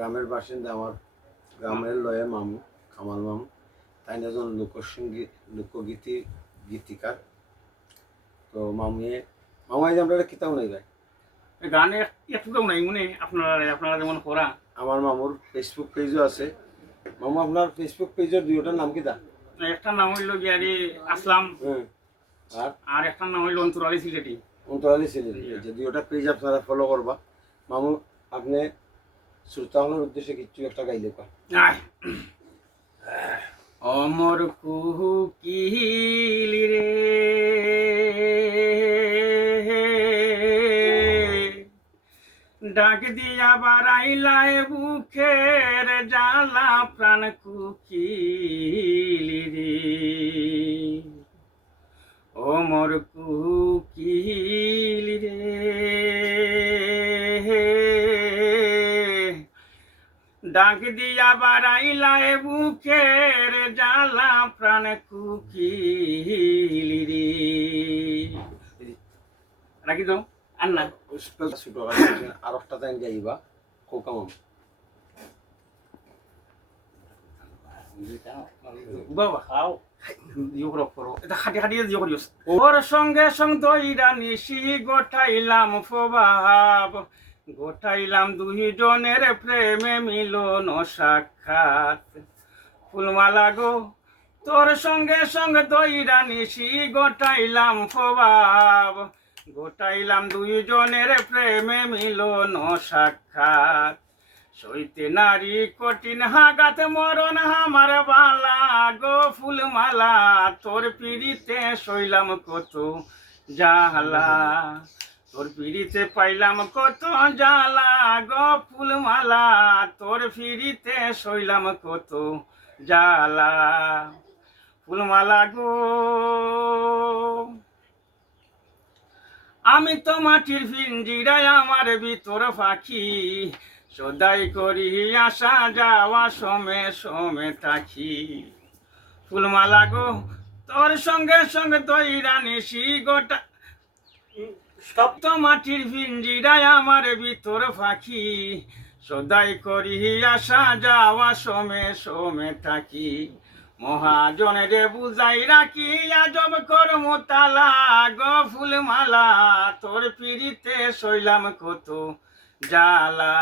গ্রামের বাসিন্দা, আমার গ্রামের লয়ে মামু, কামাল মামু। তাই একজন লোকগীতি গীতিকার। তো মামুয়ে যে আমরা কিতাব নাই ভাই, গানে একটু নাই মনে আপনারা যেমন করা। আমার মামুর ফেসবুক পেজও আছে। মামু, আপনার ফেসবুক পেজের দুইটার নাম কি? একটার নাম হইল গিয়ারি আসলাম, আর একটার নাম হইল অন্তরালি সিলেটি। অন্তরালি সিলেটি, যে দুইটা পেজ আপনারা ফলো করবা। মামু, আপনি শ্রোতাহলের উদ্দেশ্যে কিছু একটা গাইলে কর। অমর কুহু কিলি রে ডাক দিয়া বারাইলায় বুকের জ্বালা প্রাণ কুকিলি রে। অমর কুকিলি রে ডাক দিয়া বারাইলায় বুকের জ্বালা প্রাণ কুকিলি রে। রাখি তো আর না ছোট আর একটা টাইম গাইবা কোকা মামু। বাবা খাও ওর সঙ্গে সঙ্গ দইরা নিশি গোটাইলাম প্রভাব, গোটাইলাম দুইজনের প্রেমে মিলন সাক্ষাৎ। ফুলমালা গো তোর সঙ্গে সঙ্গে দইরা নিশি গোটাইলাম প্রভাব, গোটাইলাম দুইজনের প্রেমে মিলন সাক্ষাৎ। সইতে নারী কঠিন হাগাত মরণ আমার বালা গো ফুলমালা, তোর পিড়িতে শৈলাম কত জালা, তোর পিড়িতে পাইলাম কত জালা গো ফুলমালা, তোর পিড়িতে শৈলাম কত জালা। ফুলমালা গো আমি তো মাটির পিঞ্জিরায় আমার ভিতর পাখি, সদাই করি আসা যাওয়া সমে সমে থাকি। ফুলমালা গো তোর সঙ্গে সঙ্গে দইরা নিশি গোটা সপ্ত মাটির পিঞ্জিরায় আমার ভিতর পাখি, সদাই করি আসা যাওয়া সমে সমে থাকি। মহাজনের বুঝাই রাখি আজব কর্ম তালা গো ফুলমালা, তোর পিড়িতে শৈলাম কত জালা।